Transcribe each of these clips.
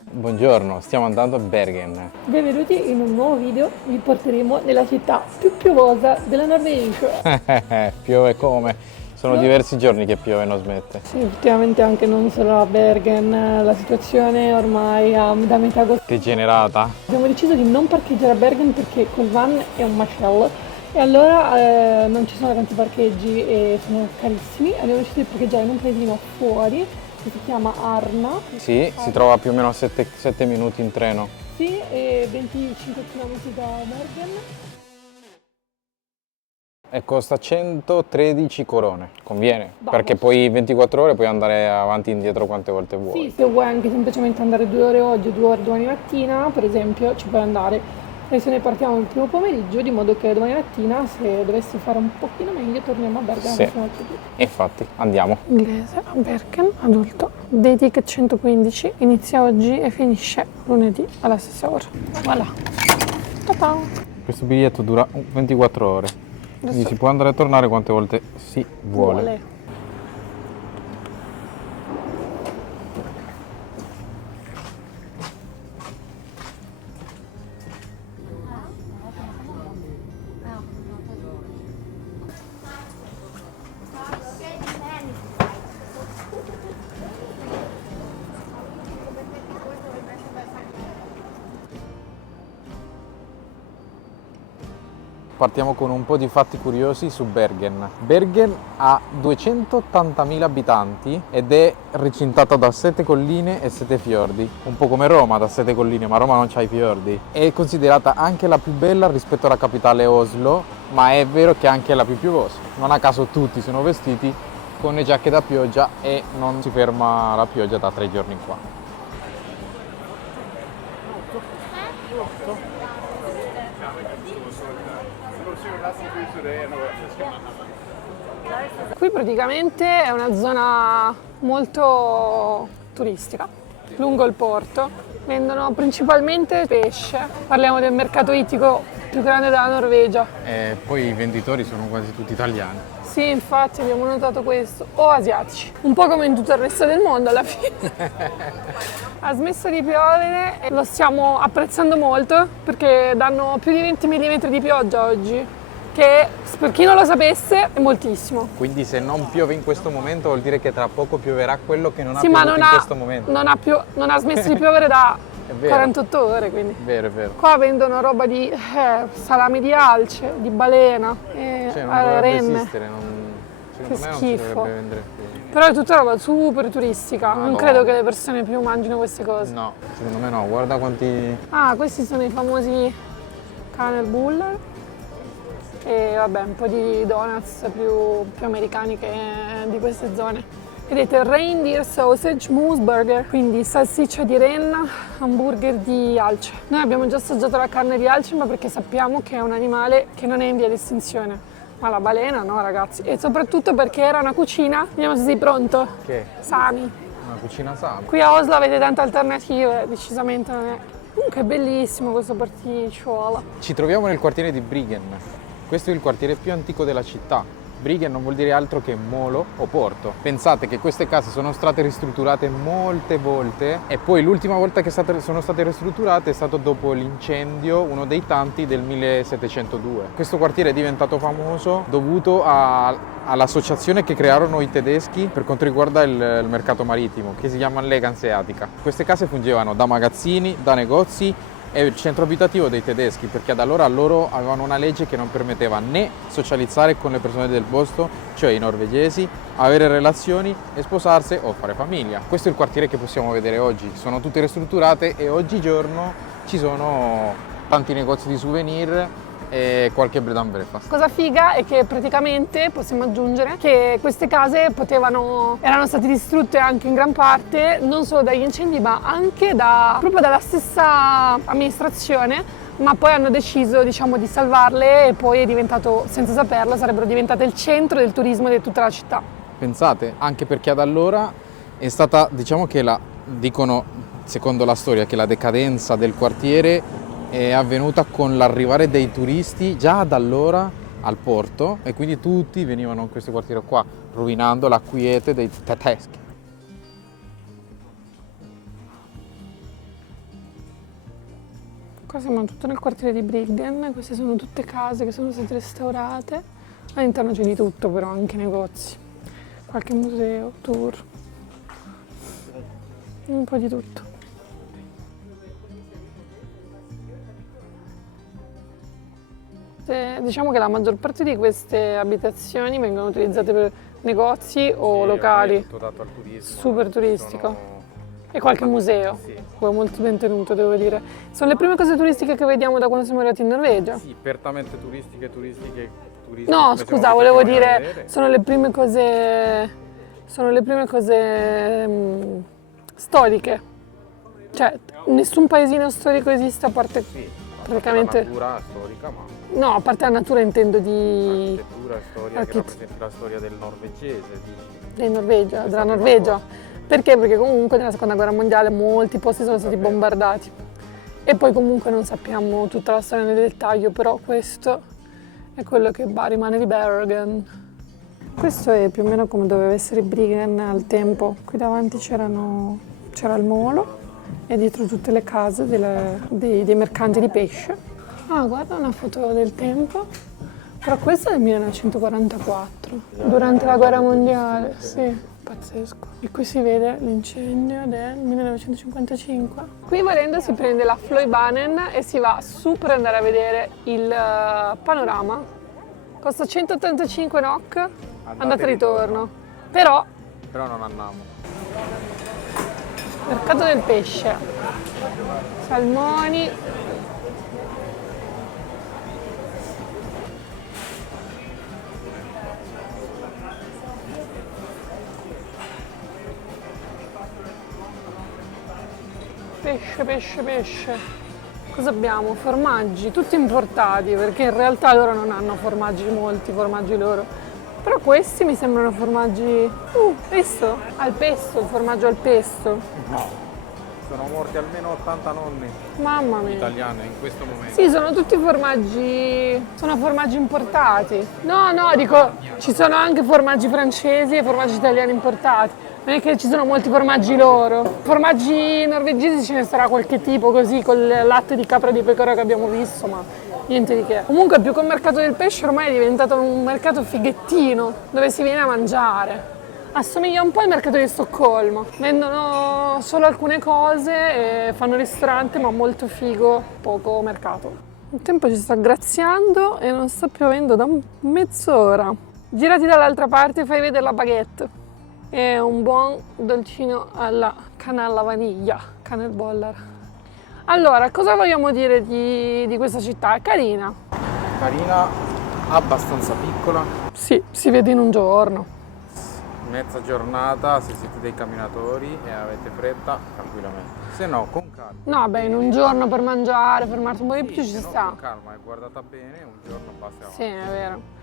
Buongiorno, stiamo andando a Bergen. Benvenuti in un nuovo video, vi porteremo nella città più piovosa della Norvegia. Piove come? Sono diversi giorni che piove e non smette. Sì, effettivamente anche non solo a Bergen, la situazione ormai da metà agosto. Degenerata? Abbiamo deciso di non parcheggiare a Bergen perché col van è un macello e allora non ci sono tanti parcheggi e sono carissimi. Abbiamo deciso di parcheggiare in un paesino fuori che si chiama Arna. Sì, si trova più o meno a 7 minuti in treno. Sì, e 25 km da Bergen. E costa 113 corone. Conviene, Vamos. perché poi 24 ore puoi andare avanti e indietro quante volte vuoi. Sì, se vuoi anche semplicemente andare 2 ore oggi e 2 ore domani mattina, per esempio, ci puoi andare. E se ne partiamo il primo pomeriggio, di modo che domani mattina, se dovessi fare un pochino meglio, torniamo a Bergen. Sì. Infatti, andiamo. Inglese a Bergen, adulto, day ticket 115, inizia oggi e finisce lunedì alla stessa ora. Voilà. Ta-ta. Questo biglietto dura 24 ore. Quindi si può andare e tornare quante volte si vuole. Partiamo con un po' di fatti curiosi su Bergen. Bergen ha 280.000 abitanti ed è recintata da 7 colline e 7 fiordi. Un po' come Roma, da 7 colline, ma Roma non c'ha i fiordi. È considerata anche la più bella rispetto alla capitale Oslo, ma è vero che è anche la più piovosa. Non a caso tutti sono vestiti con le giacche da pioggia e non si ferma la pioggia da 3 giorni qua. Qui praticamente è una zona molto turistica, lungo il porto. Vendono principalmente pesce. Parliamo del mercato ittico più grande della Norvegia. E poi i venditori sono quasi tutti italiani. Sì, infatti abbiamo notato questo. O asiatici. Un po' come in tutto il resto del mondo alla fine. Ha smesso di piovere e lo stiamo apprezzando molto perché danno più di 20 mm di pioggia oggi. Che per chi non lo sapesse è moltissimo. Quindi se non piove in questo momento vuol dire che tra poco pioverà quello che non ha Sì, ma piovuto in questo momento. non ha smesso di piovere da È vero. 48 ore, quindi. È vero, è vero. Qua vendono roba di salami di alce, di balena, Cioè non dovrebbe renne. esistere, secondo Che me non si schifo. dovrebbe vendere più. Però è tutta roba super turistica, non credo che le persone più mangino queste cose. No, secondo me no, guarda quanti... Ah, questi sono i famosi Kanelbuller. E vabbè, un po' di donuts più americani che di queste zone. Vedete, reindeer sausage mousse burger, quindi salsiccia di renna, hamburger di alce. Noi abbiamo già assaggiato la carne di alce, ma perché sappiamo che è un animale che non è in via di estinzione. Ma la balena no, ragazzi. E soprattutto perché era una cucina. Vediamo se sei pronto. Che? Sami. Una cucina sana. Qui a Oslo avete tante alternative, decisamente non è. Comunque è bellissimo questo particciolo. Ci troviamo nel quartiere di Briggen. Questo è il quartiere più antico della città. Briggen non vuol dire altro che molo o porto. Pensate che queste case sono state ristrutturate molte volte e poi l'ultima volta che sono state ristrutturate è stato dopo l'incendio, uno dei tanti del 1702. Questo quartiere è diventato famoso dovuto all'associazione che crearono i tedeschi per quanto riguarda il mercato marittimo, che si chiama Lega-Hanseatica. Queste case fungevano da magazzini, da negozi, è il centro abitativo dei tedeschi, perché ad allora loro avevano una legge che non permetteva né socializzare con le persone del posto, cioè i norvegesi, avere relazioni e sposarsi o fare famiglia. Questo è il quartiere che possiamo vedere oggi, sono tutte ristrutturate e oggigiorno ci sono tanti negozi di souvenir e qualche bed and breakfast. Cosa figa è che praticamente possiamo aggiungere che queste case erano state distrutte anche in gran parte non solo dagli incendi ma anche proprio dalla stessa amministrazione, ma poi hanno deciso, diciamo, di salvarle e poi è diventato, senza saperlo, sarebbero diventate il centro del turismo di tutta la città. Pensate, anche perché ad allora è stata, diciamo che dicono secondo la storia che la decadenza del quartiere è avvenuta con l'arrivare dei turisti già da allora al porto e quindi tutti venivano in questo quartiere qua, rovinando la quiete dei tedeschi. Qua siamo tutto nel quartiere di Brigden, queste sono tutte case che sono state restaurate. All'interno c'è di tutto però, anche negozi, qualche museo, tour, un po' di tutto. Diciamo che la maggior parte di queste abitazioni vengono utilizzate per negozi o locali, è tutto dato al turismo. super turistico. Sono- E qualche museo, Sì. molto ben tenuto devo dire. Sono le prime cose turistiche che vediamo da quando siamo arrivati in Norvegia. Sì, apertamente turistiche. No, come scusa, siamo volevo abituati a dire, vedere. sono le prime cose storiche. Cioè, nessun paesino storico esiste a parte Sì, praticamente. la natura storica, ma No, a parte la natura intendo di l'architettura e storia che Archit- rappresenta la storia del norvegese. della Norvegia, È della stato Norvegia. Perché? Perché comunque nella seconda guerra mondiale molti posti sono stati Davvero. bombardati. E poi comunque non sappiamo tutta la storia nel dettaglio, però questo è quello che rimane di Bergen. Questo è più o meno come doveva essere Brigden al tempo. Qui davanti c'era il molo e dietro tutte le case dei mercanti di pesce. Ah, guarda una foto del tempo. Però questo è del 1944, durante la guerra mondiale, sì, pazzesco. E qui si vede l'incendio del 1955. Qui volendo si prende la Fløibanen e si va su per andare a vedere il panorama. Costa 185 NOK, andata e ritorno. Però, Però non andiamo. mercato del pesce, salmoni. Pesce, pesce, pesce. Cosa abbiamo? Formaggi, tutti importati, perché in realtà loro non hanno molti formaggi loro. Però questi mi sembrano formaggi... visto? Al pesto, il formaggio al pesto. No. Sono morti almeno 80 nonni Mamma mia. italiani in questo momento. Sì, sono tutti formaggi... sono formaggi importati. No, dico, ci sono anche formaggi francesi e formaggi italiani importati. Non è che ci sono molti formaggi loro. Formaggi norvegesi ce ne sarà qualche tipo così, col latte di capra e di pecora che abbiamo visto, ma niente di che. Comunque più che un mercato del pesce ormai è diventato un mercato fighettino, dove si viene a mangiare. Assomiglia un po' al mercato di Stoccolma. Vendono solo alcune cose e fanno ristorante, ma molto figo, poco mercato. Il tempo ci sta graziando e non sta piovendo da mezz'ora. Girati dall'altra parte e fai vedere la baguette. E un buon dolcino alla cannella vaniglia, cannelbollar. Allora, cosa vogliamo dire di questa città? È carina. Carina, abbastanza piccola, Sì, si vede in un giorno. mezza giornata se siete dei camminatori e avete fretta, tranquillamente. Se no, con calma. No, beh, in un giorno per mangiare, fermarsi un po' di più ci Se no, sta. con calma, è guardata bene, un giorno basta e Sì, è vero.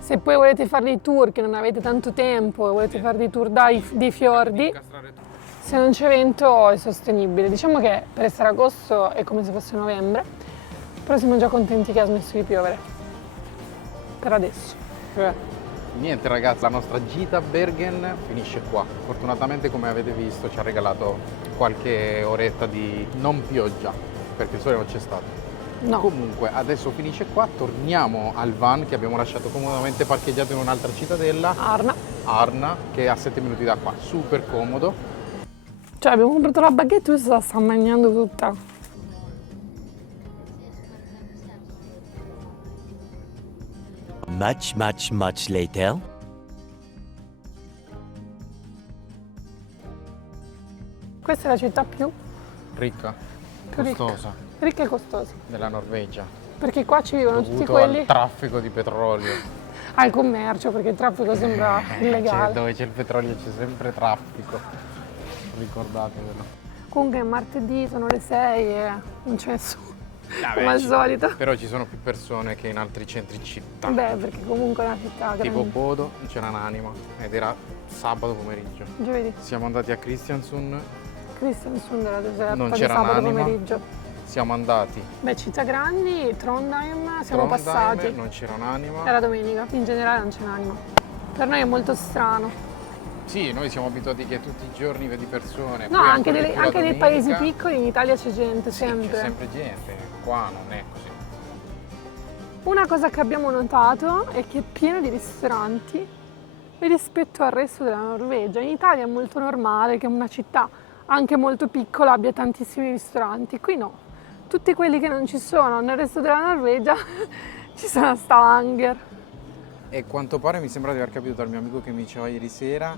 Se poi volete fare dei tour, che non avete tanto tempo, e volete fare dei tour dei fiordi, incastrare tutto. se non c'è vento è sostenibile. Diciamo che per essere agosto è come se fosse novembre, però siamo già contenti che ha smesso di piovere. Per adesso. Niente ragazzi, la nostra gita a Bergen finisce qua. Fortunatamente, come avete visto, ci ha regalato qualche oretta di non pioggia, perché il sole non c'è stato. No. Comunque adesso finisce qua, torniamo al van che abbiamo lasciato comodamente parcheggiato in un'altra cittadella, Arna. Arna, che è a 7 minuti da qua, super comodo. Cioè abbiamo comprato la baguette e questa la sta mangiando tutta. Much later. Questa è la città più Ricca, ricca. costosa Ricca e costosa. della Norvegia, Perché qua ci vivono tutti dovuto quelli al traffico di petrolio. al commercio, perché il traffico sembra illegale. Dove c'è il petrolio c'è sempre traffico, ricordatevelo. Comunque è martedì, sono le 6 e non c'è nessuno, Vabbè, come al solito. Però ci sono più persone che in altri centri città. Beh, perché comunque è una città Tipo grande. Bodo non c'era un'anima ed era sabato pomeriggio. Giovedì, Siamo andati a Christiansund, Kristiansund era deserta non di c'era sabato un'anima. pomeriggio. Siamo andati Beh, città grandi, Trondheim, siamo Trondheim, passati. non c'era un'anima. Era domenica, in generale non c'è un'anima. Per noi è molto strano. Sì, noi siamo abituati che tutti i giorni vedi persone. No, poi anche, ancora di più la anche nei domenica. paesi piccoli in Italia c'è gente, Sì, sempre. c'è sempre gente. qua non è così. Una cosa che abbiamo notato è che è pieno di ristoranti rispetto al resto della Norvegia. In Italia è molto normale che una città anche molto piccola abbia tantissimi ristoranti, qui no. Tutti quelli che non ci sono nel resto della Norvegia ci sono a Stavanger. E quanto pare mi sembra di aver capito dal mio amico che mi diceva ieri sera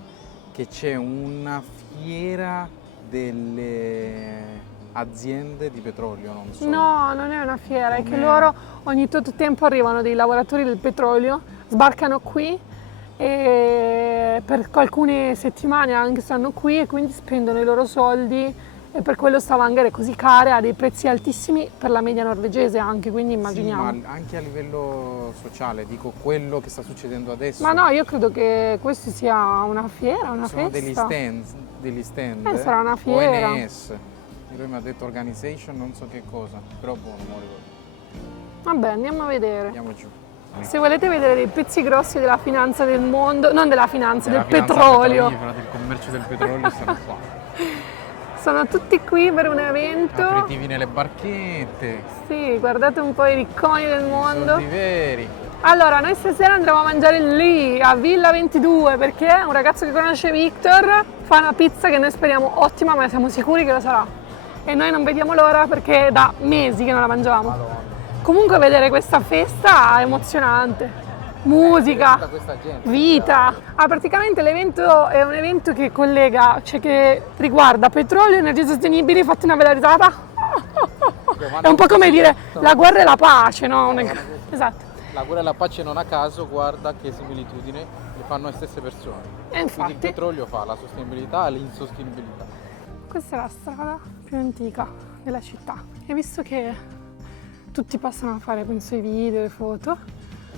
che c'è una fiera delle aziende di petrolio, non so. No, non è una fiera, è che Com'è? loro ogni tot tempo arrivano dei lavoratori del petrolio, sbarcano qui e per alcune settimane anche stanno qui e quindi spendono i loro soldi e per quello Stavanger è così cara, ha dei prezzi altissimi per la media norvegese anche, quindi immaginiamo. Sì, ma anche a livello sociale, dico quello che sta succedendo adesso. Ma no, io credo che questo sia una fiera, una sono festa. degli stand. Sarà una fiera. ONS. Lui mi ha detto organization, non so che cosa, però boh, non me lo ricordo. Vabbè, andiamo a vedere. Andiamo giù. Se volete vedere dei pezzi grossi della finanza del mondo, non della finanza, Della del finanza petrolio. petrolifera, del commercio del petrolio stanno qua. Sono tutti qui per un evento. Aperitivi nelle barchette, Sì, guardate un po' i ricconi del mondo. soldi veri. Allora, noi stasera andremo a mangiare lì, a Villa 22, perché un ragazzo che conosce Victor fa una pizza che noi speriamo ottima, ma siamo sicuri che lo sarà. E noi non vediamo l'ora perché è da mesi che non la mangiamo. Madonna. Comunque vedere questa festa è emozionante. Musica, Tutta questa gente. vita. Praticamente l'evento è un evento che collega, cioè che riguarda petrolio e energie sostenibili. Fatti una bella risata. È un po' come dire la guerra e la pace, no? Esatto. La guerra e la pace non a caso, guarda che similitudine le fanno le stesse persone. E Quindi il infatti, petrolio fa la sostenibilità e l'insostenibilità. questa è la strada più antica della città. E visto che tutti passano a fare, penso, i video, le foto,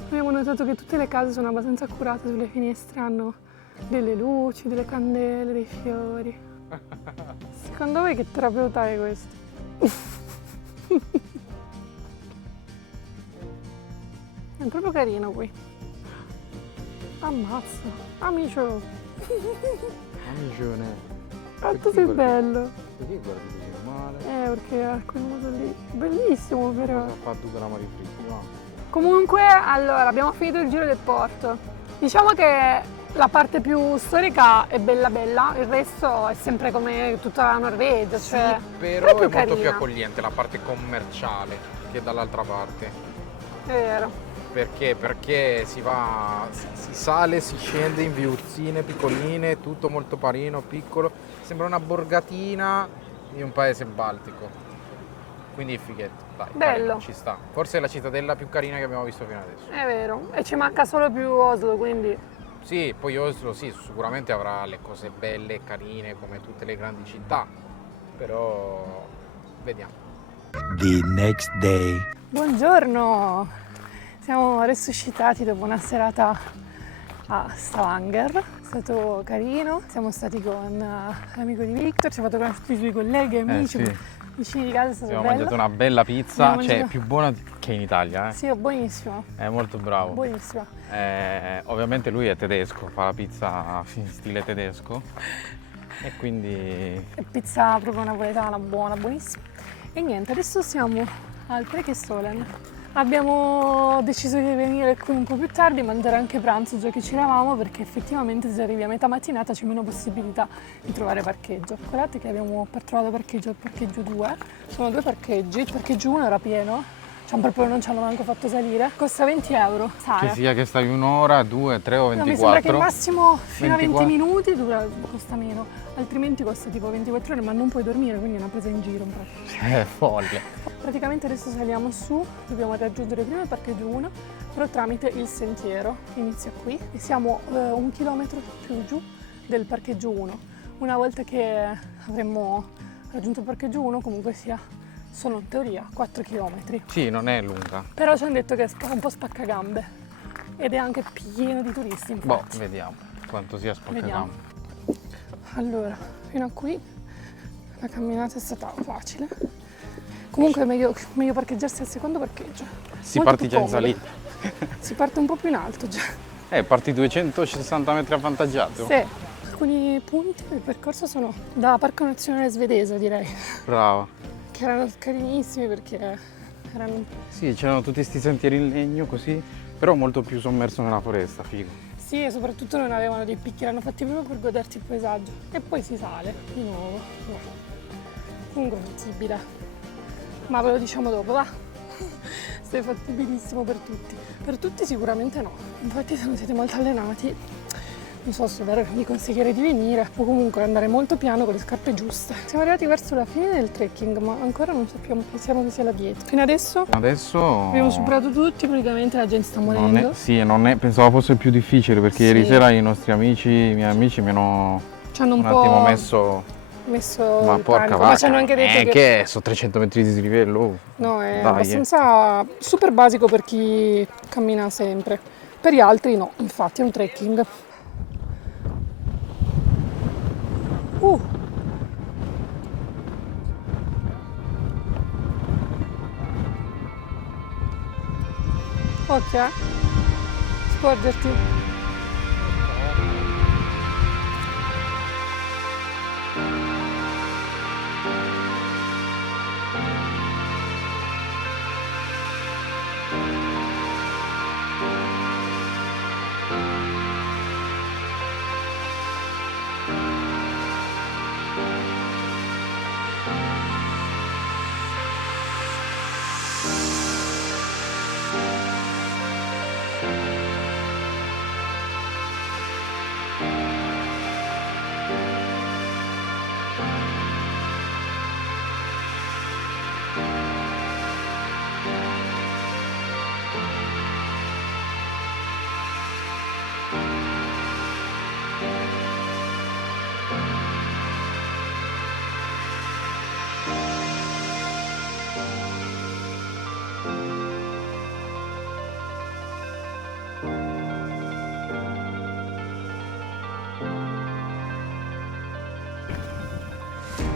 abbiamo notato che tutte le case sono abbastanza accurate sulle finestre, hanno delle luci, delle candele, dei fiori. Secondo voi che terapeuta è questo? È proprio carino qui. Ammazza, amico. Amicione. Quanto sei bello. Perché guardi così male? Perché ha quel modo lì. Bellissimo però. Cosa fa tutta la marifritti, va? Comunque, allora, abbiamo finito il giro del porto. Diciamo che la parte più storica è bella bella, il resto è sempre come tutta la Norvegia, cioè Sì, però è è più molto più carina. accogliente la parte commerciale che dall'altra parte. È vero. Perché? Perché si va, si sale, si scende in viuzzine piccoline, tutto molto carino, piccolo. Sembra una borgatina di un paese baltico. Quindi fighetto, dai, Bello. carino, ci sta. Forse è la cittadella più carina che abbiamo visto fino adesso. È vero. E ci manca solo più Oslo, quindi Sì, poi Oslo sì, sicuramente avrà le cose belle e carine come tutte le grandi città, però vediamo. The next day. buongiorno! Siamo resuscitati dopo una serata a Stavanger, è stato carino, siamo stati con l'amico di Victor, ci ha fatto conoscere tutti i suoi colleghi, amici, sì. vicini di casa, è stato Abbiamo bello. mangiato una bella pizza, Abbiamo cioè mangiato- più buona che in Italia, Sì, è buonissimo, È molto bravo. buonissimo. Ovviamente lui è tedesco, fa la pizza in stile tedesco e quindi È pizza proprio napoletana, buona, buonissima. E niente, adesso siamo al Prekestolen. Abbiamo deciso di venire qui un po' più tardi, mangiare anche pranzo già che ci eravamo, perché effettivamente se arrivi a metà mattinata c'è meno possibilità di trovare parcheggio. Guardate che abbiamo trovato parcheggio al parcheggio 2, sono due parcheggi, il parcheggio 1 era pieno, non ci hanno manco fatto salire, costa 20 euro. che sia che stai un'ora, 2, 3 o No, mi sembra che 24. il massimo fino a 20 24. minuti costa meno, altrimenti costa tipo 24 ore, ma non puoi dormire, quindi è una presa in giro in pratica. È folle. Praticamente adesso saliamo su, dobbiamo raggiungere prima il parcheggio 1, però tramite il sentiero che inizia qui e siamo 1 chilometro più giù del parcheggio 1. Una volta che avremo raggiunto il parcheggio 1 comunque sia, sono in teoria 4 chilometri, Sì, non è lunga. però ci hanno detto che è un po' spaccagambe ed è anche pieno di turisti Boh, infatti. vediamo quanto sia Vediamo. spaccato. Allora, fino a qui la camminata è stata facile. Comunque è meglio parcheggiarsi al secondo parcheggio. Si Molto parti più già in comodo. salita. Si parte un po' più in alto già. Parti 260 metri avvantaggiato. Sì. Alcuni punti del percorso sono da Parco Nazionale Svedese, direi, Brava. che erano carinissimi perché erano... Sì, c'erano tutti questi sentieri in legno così, però molto più sommerso nella foresta, figo. Sì, e soprattutto non avevano dei picchi, l'hanno fatti proprio per godersi il paesaggio. E poi si sale, di nuovo. No. Comunque fattibile. Ma ve lo diciamo dopo, va? Se è fattibilissimo per tutti. Per tutti sicuramente no. Infatti se non siete molto allenati, non so se vi consiglierei di venire o comunque andare molto piano con le scarpe giuste. Siamo arrivati verso la fine del trekking, ma ancora non sappiamo, pensiamo che sia là dietro. Fino adesso abbiamo superato tutti, praticamente la gente sta morendo. Pensavo fosse più difficile perché Sì. ieri sera i miei amici mi hanno Ci hanno un attimo messo ma il porca panico, vacca, ma ci hanno anche detto che sono 300 metri di dislivello. Oh. no, è Dai, abbastanza super basico per chi cammina sempre. Per gli altri no, infatti è un trekking. Occhio, sporgerti.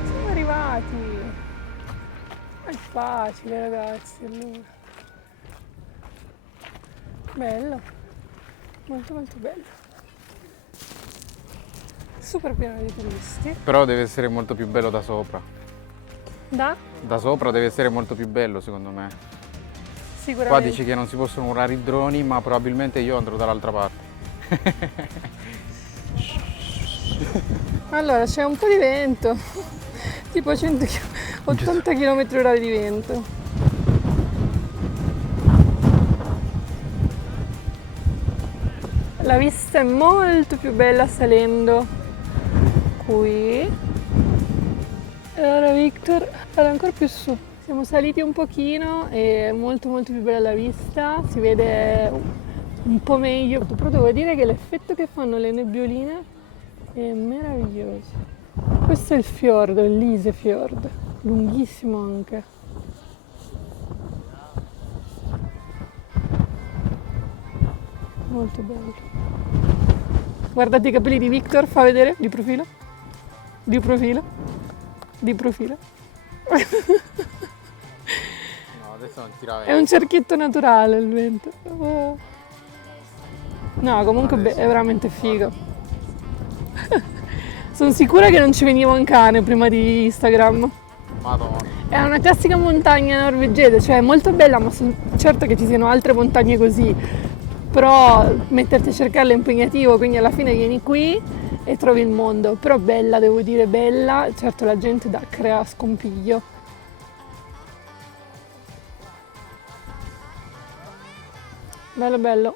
Siamo arrivati. È facile ragazzi, allora. Bello, molto molto bello. Super pieno di turisti. Però deve essere molto più bello da sopra. Da? Da sopra deve essere molto più bello secondo me. Qua Sicuramente. dici che non si possono urlare i droni, ma probabilmente io andrò dall'altra parte. Allora, c'è un po' di vento, tipo 80 km/h di vento. La vista è molto più bella salendo qui. E ora Victor era ancora più su. Siamo saliti un pochino e è molto molto più bella la vista, si vede un po' meglio. Però devo dire che l'effetto che fanno le nebbioline è meraviglioso. Questo è il fiordo, il Lisefjord, lunghissimo anche. Molto bello. Guardate i capelli di Victor, fa vedere di profilo. Di profilo. Di profilo. No, adesso non tira È un cerchietto naturale il vento. Oh. No, comunque è veramente figo. Sono sicura che non ci veniva un cane prima di Instagram. Madonna. È una classica montagna norvegese, cioè è molto bella, ma sono certa che ci siano altre montagne così. Però metterti a cercarla è impegnativo, quindi alla fine vieni qui e trovi il mondo. Però bella, devo dire bella, certo la gente crea scompiglio. Bello bello.